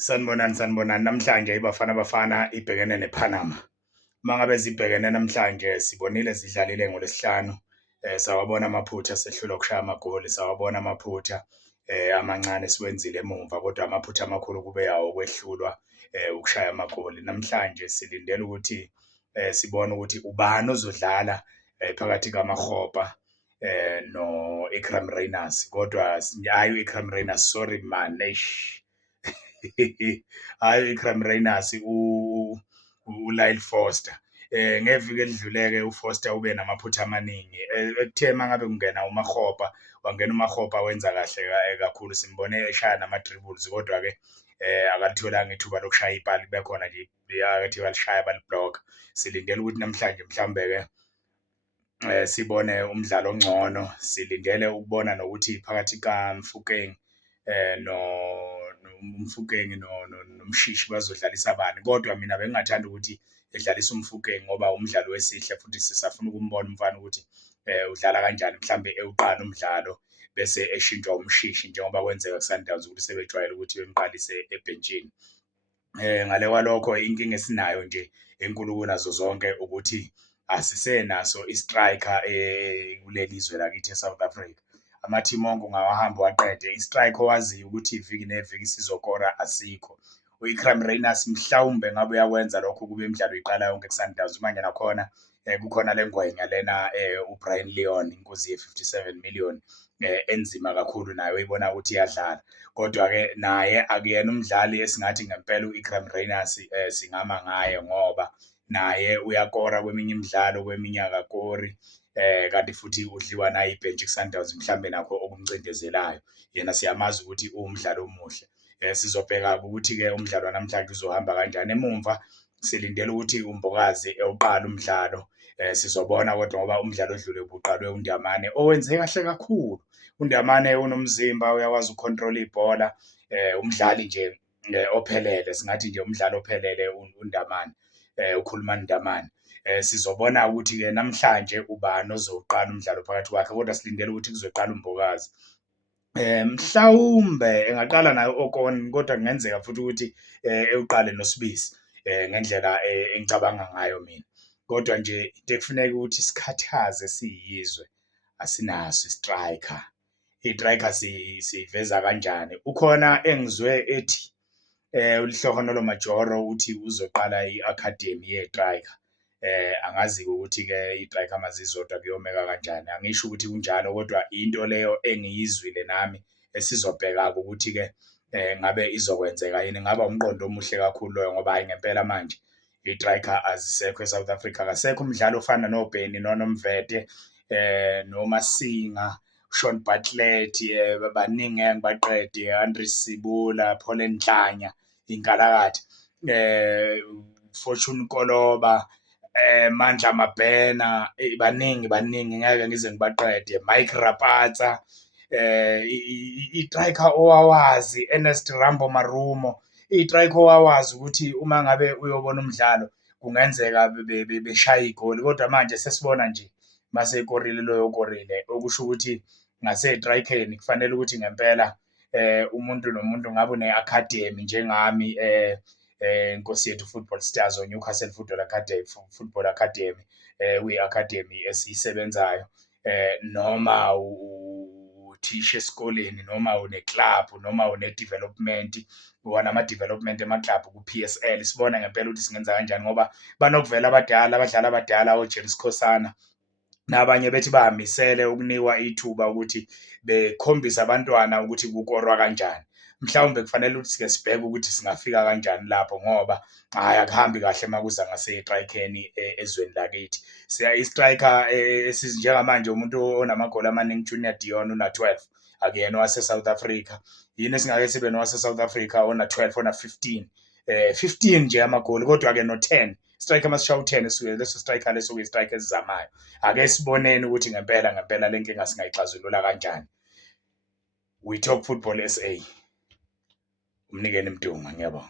Sanibonani. Namhlanje iBafana Bafana ibhekene nePanama. Mangabe zibhekene namhlanje sibonile zidlalile ngoLwesihlanu. Sawabona amaphutha sehlulwa ukushaya amagoli, sawabona amaphutha amancane siwenzile emuva, kodwa amaphutha amakhulu kube yawo ukwehlulwa ukushaya amagoli. Namhlanje silindele ukuthi sibone ukuthi ubani ozodlala phakathi kaMakgopa no-Ikram Reyners, kodwa hhayi u-Ikram Reyners, sorry man, eish. Hhayi u-Ikram Reyners, uLyle Foster. Ngeviki elidlule-ke uFoster ube namaphutha amaningi ekuthe mangabe kungena uMakgopa, wangena uMakgopa wenza kahle kakhulu, simbone eshaya nama-dribbles, kodwa-ke akalitholanga ithuba lokushaya ipali, kube khona nje athi balishaya balibhlokha. Silindele ukuthi namhlanje mhlawumbe-ke sibone umdlalo ongcono. Silindele ukubona nokuthi phakathi kaMofokeng uMofokeng noMshishi bazodlalisa bani, kodwa mina bengingathanda ukuthi edlalisa uMofokeng ngoba umdlalo wesihle, futhi sisafuna ukumbona umfana ukuthi udlala kanjani, mhlambe ewuqala umdlalo bese eshintshwa uMshishi njengoba kwenzeka ku-Sundowns ukuthi sebejwayele ukuthi bemqalise ebhentshini. Ngale kwalokho inkinga esinayo nje enkulu kunazo zonke ukuthi asisenaso i-striker kuleli zwe lakithi e-South Africa. Amathimu onke ungawahamba waqede, i-striker owaziyo ukuthi iviki neviki sizokora asikho. U-Ikram Reyners mhlawumbe ngabe uyakwenza lokho kube imidlalo iqala yonke ku-Sundowns, manje nakhona kukhona le ngwenya lena uBrian Leon, inkosi ye-57 million, enzima kakhulu nayo uyibona ukuthi iyadlala, kodwa-ke naye akuyena umdlali esingathi ngempela u-Ikram Reyners singama ngaye ngoba naye uyakora kweminye imidlalo, kweminye akakori. Kanti futhi udliwa nayibhentshi ku-Sundowns mhlambe nakho okumcindezelayo. Yena siyamazi ukuthi uwumdlali omuhle. Sizobheka-ke ukuthi-ke umdlalo wanamhlanje uzohamba kanjani. Emumva silindele ukuthi uMbokazi ewuqala umdlalo, sizobona kodwa ngoba umdlalo odlule ubuqalwe uNdamane owenze kahle kakhulu. uNdamane unomzimba, uyakwazi ukukhontrola ibhola, umdlali nje ophelele, singathi nje umdlali ophelele uNdamane, ukhuluma Ndamane. Sizobona ukuthi-ke namhlanje ubani ozowuqala umdlalo phakathi kwakhe, kodwa silindele ukuthi kuzoqala uMbokazi. Mhlawumbe engaqala naye u-Okon, kodwa kungenzeka futhi ukuthi ewuqale noSibisi ngendlela engicabanga ngayo mina. Kodwa nje into ekufuneka ukuthi sikhathaze siyizwe, asinaso i-striker. I-striker siyiveza kanjani? Ukhona engizwe ethi uLihlohonolo Majoro uthi uzoqala i-academy ye-striker. Angazi-ke ukuthi-ke i-striker mazizodwa kuyomeka kanjani, angisho ukuthi kunjalo, kodwa into leyo engiyizwile nami esizobheka-ke ukuthi-ke ngabe izokwenzeka yini. Ngaba umqondo omuhle kakhulu loyo ngoba hhayi ngempela manje i-striker azisekho e-South Africa. Akasekho umdlali ofana noBenny noNomvete, noMasinga, uShaun Bartlett, baningi ngeke ngibaqede, Andre Sibula, Paul Nhlanya, Inkalakatha, Fortune Koloba, Mandla Mabhena, baningi ngeke ngize ngibaqede, Mike Rapatsa, i-striker owawazi, Ernest Rambo Marumo, i-striker owawazi ukuthi uma ngabe uyobona umdlalo kungenzeka beshaya igoli, kodwa manje sesibona nje mase ekorile loyo okorile, okusho ukuthi ngase-strikeni kufanele ukuthi ngempela umuntu nomuntu ngabe une-academy njengami, Nkosi Yethu Football Stars o-Newcastle Football Academy, kuyi-academy esiyisebenzayo, noma uthisha esikoleni, noma une-club, noma une-development, wanama-development ema-club ku-P_S_L. Sibona ngempela ukuthi singenza kanjani ngoba banokuvela abadala, abadlali abadala, oJerry Skhosana nabanye bethi bahambisele ukunikwa ithuba ukuthi bekhombise abantwana ukuthi kukorwa kanjani. Mhlawumbe kufanele ukuthi sike sibheke ukuthi singafika kanjani lapho ngoba hhayi akuhambi kahle makuza ngase-strikeni ezweni lakithi. I-striker njengamanje umuntu onamagoli amaningi, Junior Dion una-12, akuyena owase-South Africa. Yini esingake sibe nowase-South Africa ona-12, ona-15, 15 nje amagoli, kodwa-ke no-10. Striker masishaye u-10 esuke leso striker leso kuyi-striker esizamayo. Ake siboneni ukuthi ngempela le nkinga singayixazulula kanjani. We Talk Football SA. Umnikeni Mdunga, ngiyabonga.